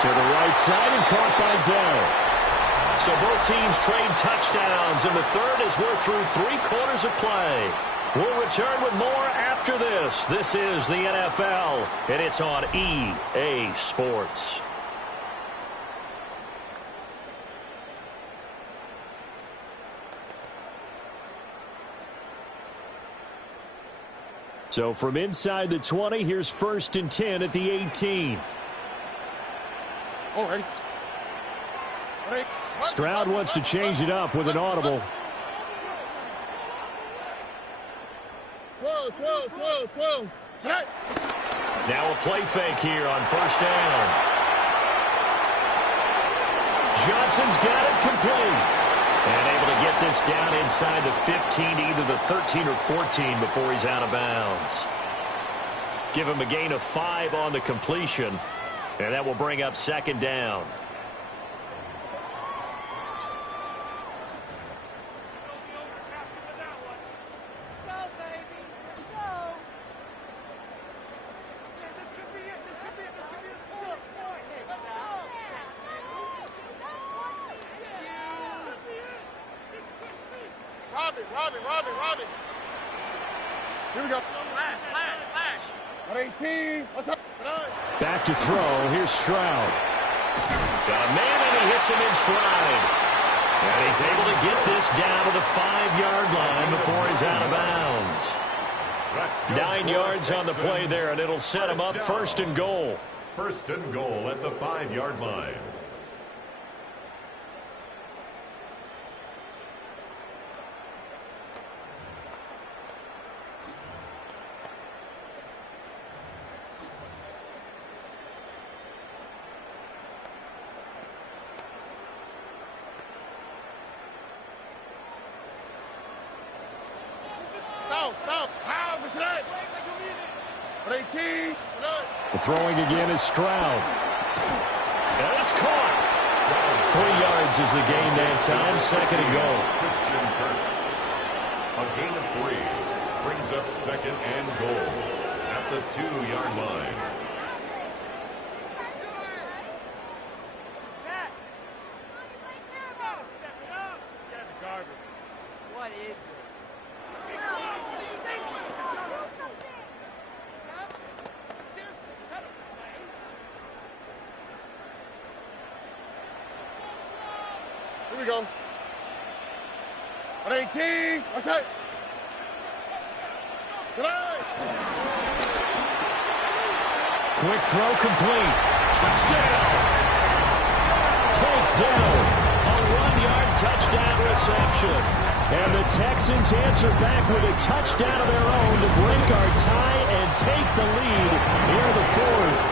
To the right side and caught by Dell. So both teams trade touchdowns, and the third as we're through 3 quarters of play. We'll return with more after this. This is the NFL, and it's on EA Sports. So from inside the 20, here's 1st and 10 at the 18. Oh, ready. Stroud wants to change it up with an audible. 12. Now a play fake here on 1st down. Johnson's got it complete. And able to get this down inside the 15 to either the 13 or 14 before he's out of bounds. Give him a gain of 5 on the completion, and that will bring up 2nd down. Robbie. Here we go. Flash. At 18. What's up? Back to throw. Here's Stroud. Got a man, and he hits him in stride. And he's able to get this down to the 5-yard line before he's out of bounds. 9 yards on the play there, and it'll set him up 1st and goal. 1st and goal at the 5-yard line. The throwing again is Stroud. And it's caught. 3 yards is the gain that time. Second and goal. A gain of 3 brings up second and goal at the 2-yard line. What is this? Here we go. On 18. What's that? Quick throw complete. Touchdown. Takedown. A 1-yard touchdown reception. And the Texans answer back with a touchdown of their own to break our tie and take the lead here in the 4th.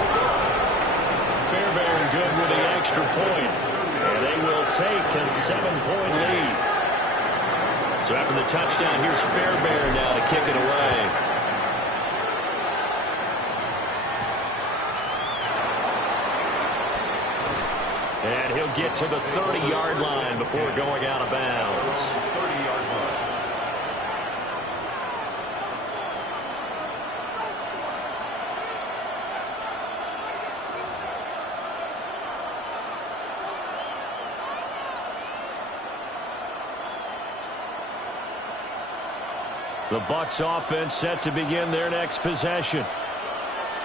Fairbairn good with the extra point. And they will take a 7-point lead. So after the touchdown, here's Fairbairn now to kick it away. And he'll get to the 30-yard line before going out of bounds. 30-yard line. The Bucs offense set to begin their next possession.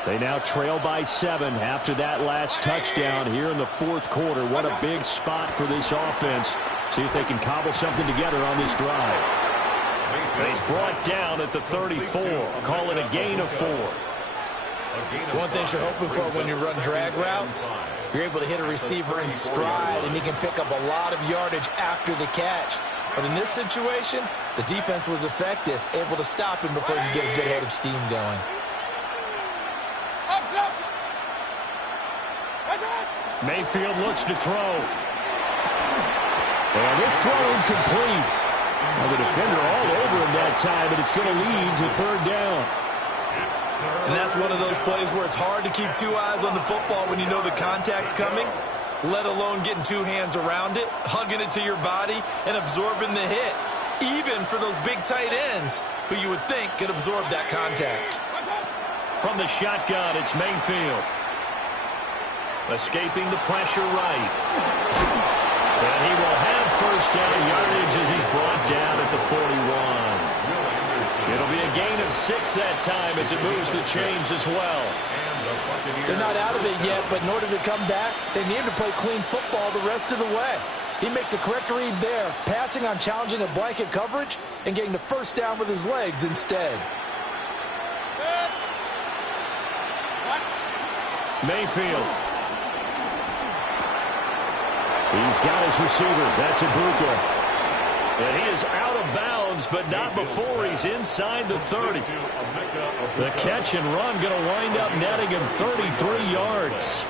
They now trail by 7 after that last touchdown here in the 4th quarter. What a big spot for this offense. See if they can cobble something together on this drive. And he's brought down at the 34. Call it a gain of 4. One thing you're hoping for when you run drag routes, you're able to hit a receiver in stride, and he can pick up a lot of yardage after the catch. But in this situation, the defense was effective, able to stop him before you get a good head of steam going. Mayfield looks to throw. And this throw incomplete. Well, the defender all over him that time, but it's going to lead to 3rd down. And that's one of those plays where it's hard to keep 2 eyes on the football when you know the contact's coming, let alone getting 2 hands around it, hugging it to your body, and absorbing the hit, even for those big tight ends who you would think could absorb that contact. From the shotgun, it's Mayfield. Escaping the pressure right. And he will have 1st down yardage as he's brought down at the 41. It'll be a gain of 6 that time as it moves the chains as well. They're not out of it yet, but in order to come back, they need to play clean football the rest of the way. He makes the correct read there, passing on challenging a blanket coverage and getting the 1st down with his legs instead. Mayfield. He's got his receiver. That's Ibuka. And he is out of bounds, but not before he's inside the 30. The catch and run going to wind up netting him 33 yards.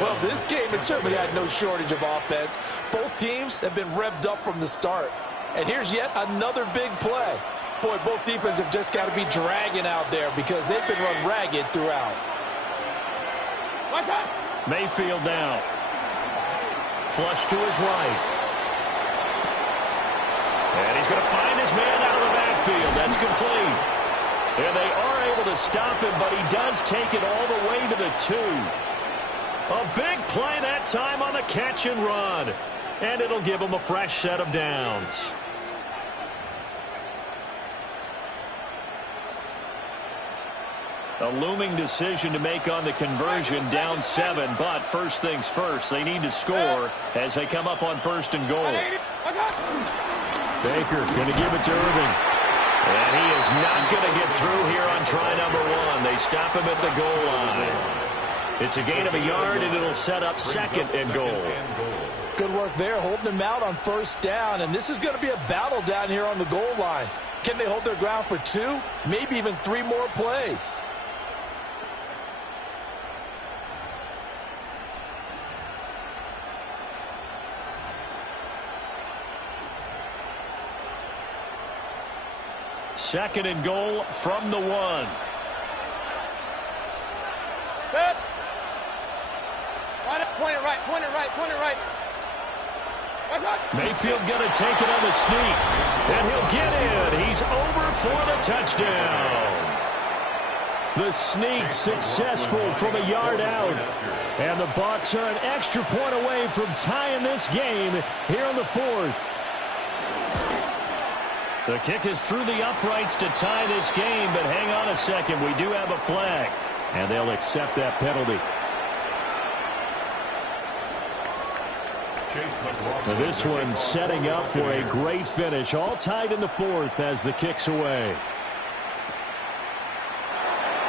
Well, this game has certainly had no shortage of offense. Both teams have been revved up from the start. And here's yet another big play. Boy, both defenses have just got to be dragging out there because they've been run ragged throughout. Mayfield now. Flush to his right. And he's going to find his man out of the backfield. That's complete. And they are able to stop him, but he does take it all the way to the 2. A big play that time on the catch and run. And it'll give him a fresh set of downs. A looming decision to make on the conversion, down 7. But first things first, they need to score as they come up on 1st and goal. Baker going to give it to Irving. And he is not going to get through here on try number 1. They stop him at the goal line. It's a gain of a yard, and it'll set up 2nd and goal. Good work there, holding him out on 1st down. And this is going to be a battle down here on the goal line. Can they hold their ground for 2, maybe even 3 more plays? Second and goal from the 1. Point it right, point it right, point it right. Mayfield going to take it on the sneak. And he'll get in. He's over for the touchdown. The sneak successful from a yard out. And the Bucs are an extra point away from tying this game here in the fourth. The kick is through the uprights to tie this game, but hang on a second. We do have a flag, and they'll accept that penalty. Now this one setting up for a great finish. All tied in the fourth as the kick's away.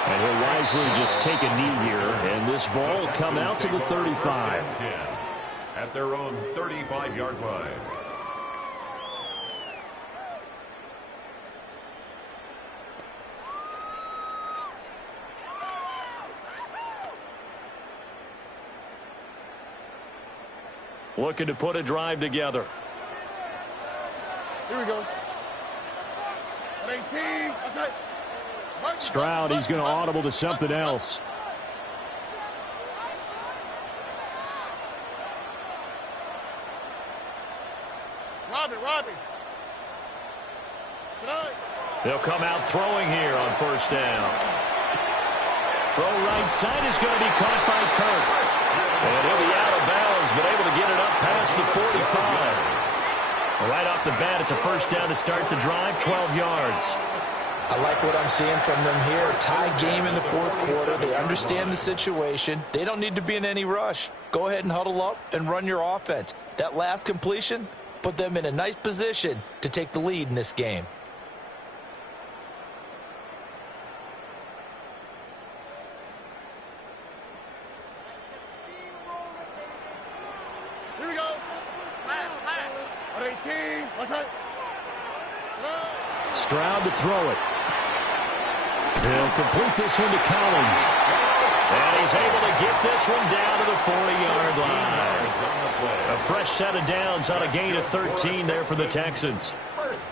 And he'll wisely just take a knee here, and this ball will come out to the 35. At their own 35-yard line. Looking to put a drive together. Here we go. 18. Stroud, he's going to audible to something else. Robbie. They'll come out throwing here on first down. Throw right side is going to be caught by Kirk. And he'll be out of bounds, but able to get it up past the 45. Right off the bat, it's a first down to start the drive, 12 yards. I like what I'm seeing from them here. Tie game in the fourth quarter. They understand the situation. They don't need to be in any rush. Go ahead and huddle up and run your offense. That last completion put them in a nice position to take the lead in this game. Here we go. 18. What's that? Stroud to throw it. He'll complete this one to Collins. And he's able to get this one down to the 40-yard line. A fresh set of downs on a gain of 13 there for the Texans.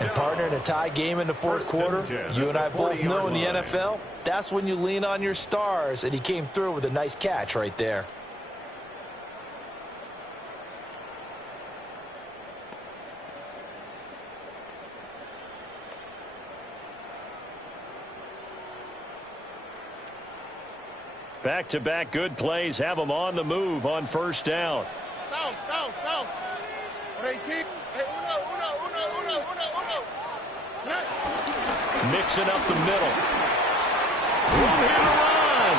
And partner, in a tie game in the fourth quarter, you and I both know in the NFL, that's when you lean on your stars, and he came through with a nice catch right there. Back-to-back good plays have them on the move on first down. South. 18. Uno. Mixing up the middle. Room here to run.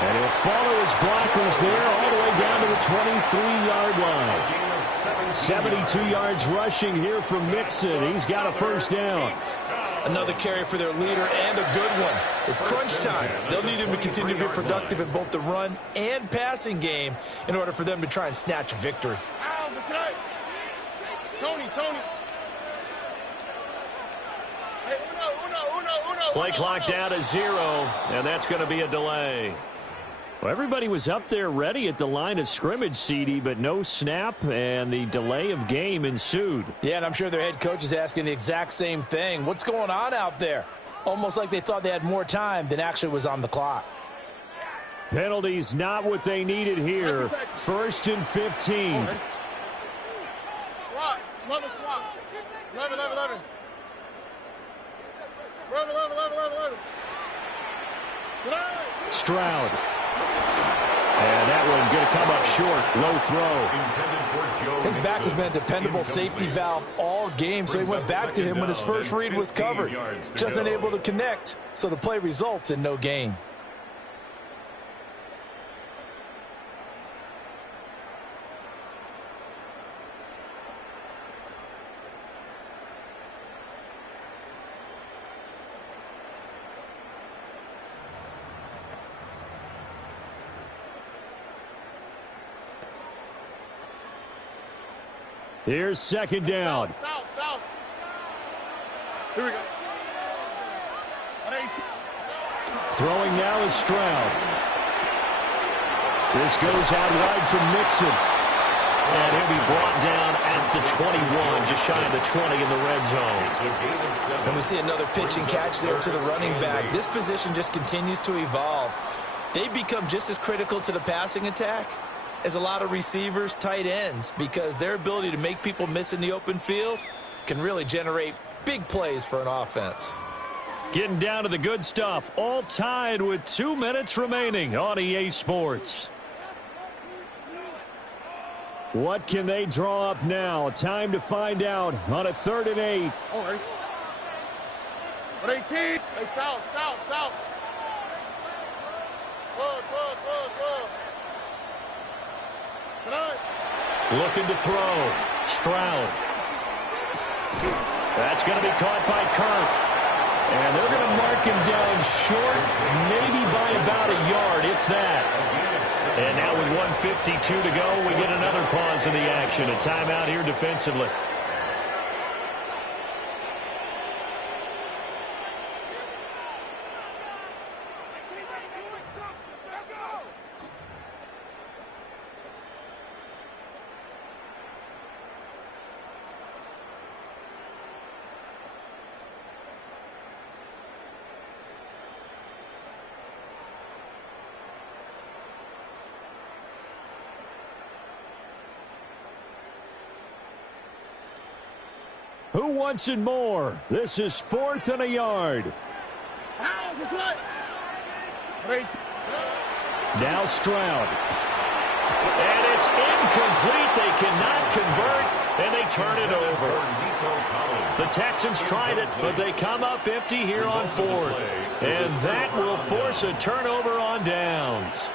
And he'll follow his blockers there all the way down to the 23-yard line. 72 yards rushing here from Mixon. He's got a first down. Another carry for their leader and a good one. It's crunch time. They'll need him to continue to be productive in both the run and passing game in order for them to try and snatch a victory. Tony. Hey, uno. Play clock down to 0, and that's going to be a delay. Well, everybody was up there ready at the line of scrimmage, CD, but no snap, and the delay of game ensued. Yeah, and I'm sure their head coach is asking the exact same thing. What's going on out there? Almost like they thought they had more time than actually was on the clock. Penalties not what they needed here. 1st and 15. Swap. 11. Stroud. And that one going to come up short. Low throw. His back has been a dependable safety valve all game, so he went back to him when his first read was covered. Just unable to connect, so the play results in no gain. Here's second down. South. Here we go. Throwing now is Stroud. This goes out wide from Mixon. And he'll be brought down at the 21, just shy of the 20 in the red zone. And we see another pitch and catch there to the running back. This position just continues to evolve. They become just as critical to the passing attack is a lot of receivers, tight ends, because their ability to make people miss in the open field can really generate big plays for an offense. Getting down to the good stuff. All tied with 2 minutes remaining on EA Sports. What can they draw up now? Time to find out on a 3rd and 8. All right. 18. Hey, south. Close. Tonight. Looking to throw. Stroud. That's going to be caught by Kirk. And they're going to mark him down short, maybe by about a yard, if that. And now with 1:52 to go, we get another pause in the action. A timeout here defensively. Who wants it more? This is 4th and a yard. Now Stroud. And it's incomplete. They cannot convert, and they turn it over. The Texans tried it, but they come up empty here on 4th. And that will force a turnover on downs.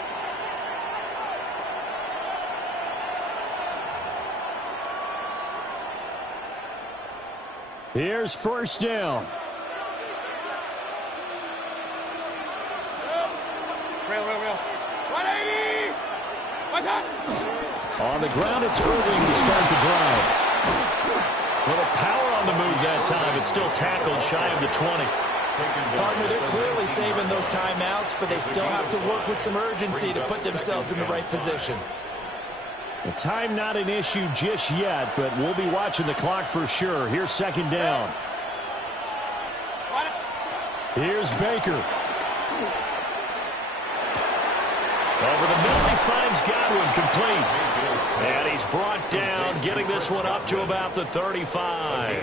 Here's 1st down. Real. 180! What's up? On the ground, it's Irving to start the drive. Little power on the move that time. It's still tackled shy of the 20. Partner, they're clearly saving those timeouts, but they still have to work with some urgency to put themselves in the right position. The time not an issue just yet, but we'll be watching the clock for sure. Here's 2nd down. Here's Baker. Over the middle, he finds Godwin complete. And he's brought down, getting this one up to about the 35.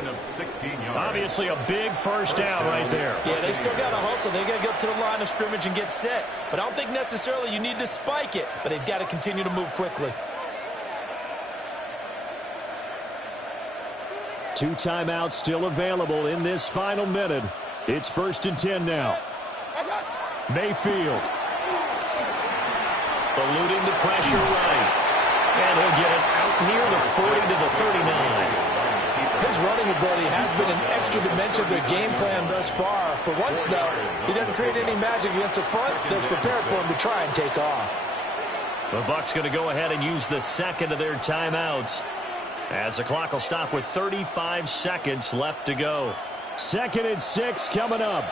Obviously a big 1st down right there. Yeah, they still got to hustle. They got to get up to the line of scrimmage and get set. But I don't think necessarily you need to spike it, but they've got to continue to move quickly. 2 timeouts still available in this final minute. It's 1st and 10 now. Mayfield. Eluding the pressure right. And he'll get it out near the 40 to the 39. His running ability has been an extra dimension of their game plan thus far. For once, though, he doesn't create any magic against the front that's prepared for him to try and take off. The Bucs going to go ahead and use the 2nd of their timeouts, as the clock will stop with 35 seconds left to go. 2nd and 6 coming up.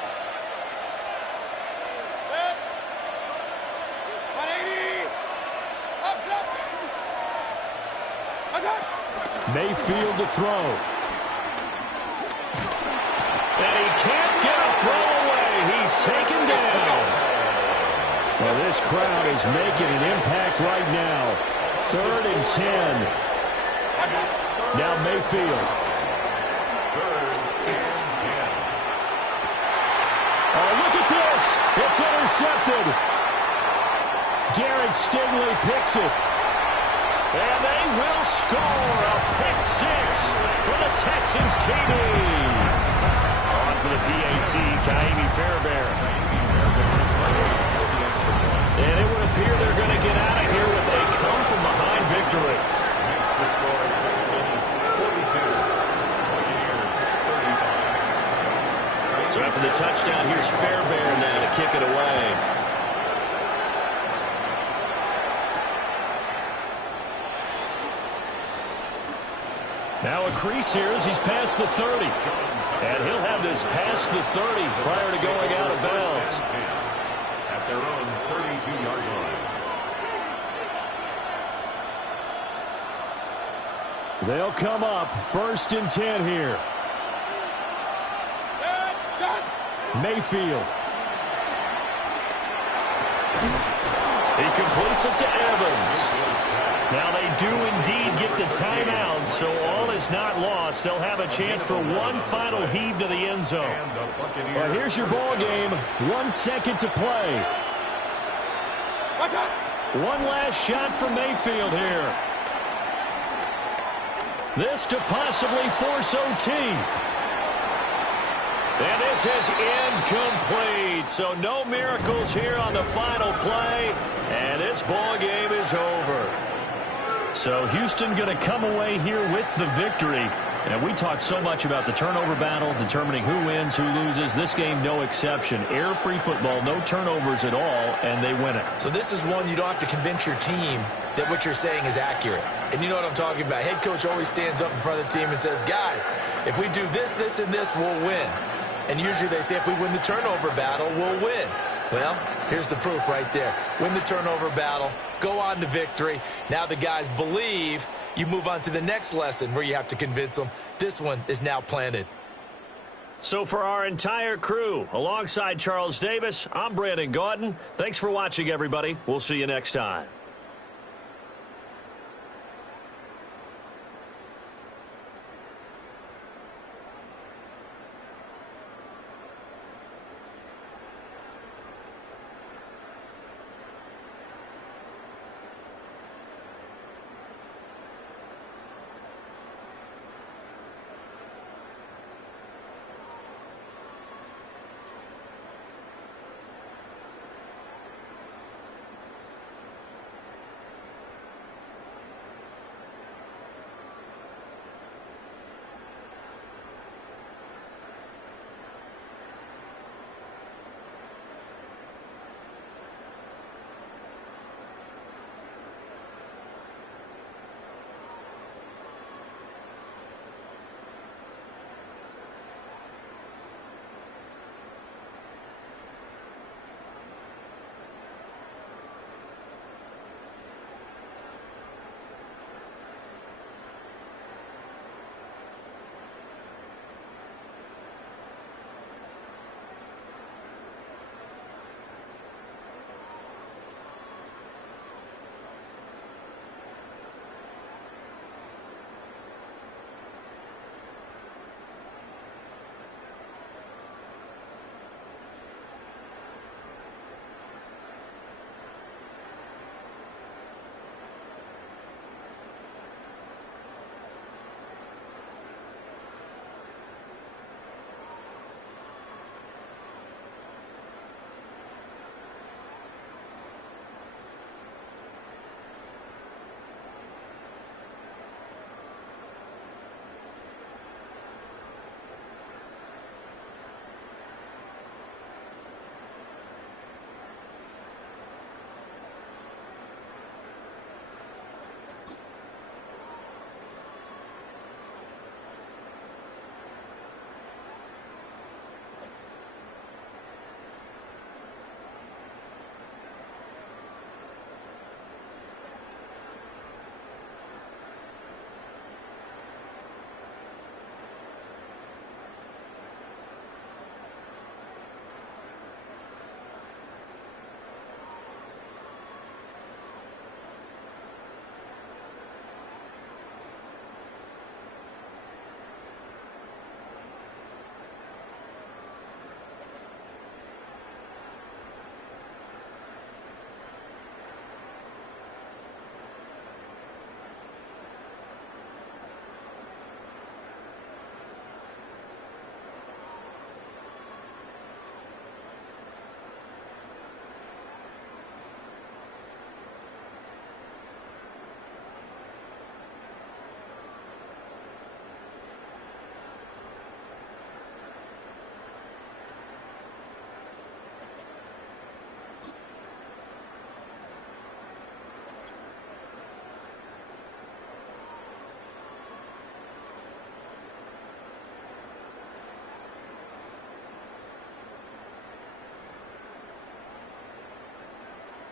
Mayfield to throw. And he can't get a throw away. He's taken down. Well, this crowd is making an impact right now. 3rd and 10. Now Mayfield. Oh, look at this. It's intercepted. Jared Stingley picks it. And they will score a pick 6 for the Texans TV. On for the PAT, Kaimi Fairbairn. And it would appear they're going to get out of here with a come-from-behind victory. Makes the score Texans 42. Buccaneers 35. So after the touchdown, here's Fairbairn now to kick it away. Now a crease here as he's past the 30. And he'll have this past the 30 prior to going out of bounds. At their own 32-yard line. They'll come up 1st and 10 here. Mayfield. He completes it to Evans. Now they do indeed get the timeout, so all is not lost. They'll have a chance for one final heave to the end zone. Well, here's your ball game. 1 second to play. One last shot from Mayfield here. This to possibly force OT. And this is incomplete. So no miracles here on the final play. And this ball game is over. So Houston going to come away here with the victory. And we talked so much about the turnover battle, determining who wins, who loses. This game, no exception. Air-free football, no turnovers at all, and they win it. So this is one you don't have to convince your team that what you're saying is accurate. And you know what I'm talking about. Head coach always stands up in front of the team and says, guys, if we do this, this, and this, we'll win. And usually they say if we win the turnover battle, we'll win. Well, here's the proof right there. Win the turnover battle, go on to victory. Now the guys believe. You move on to the next lesson where you have to convince them. This one is now planted. So for our entire crew, alongside Charles Davis, I'm Brandon Gaudin. Thanks for watching, everybody. We'll see you next time.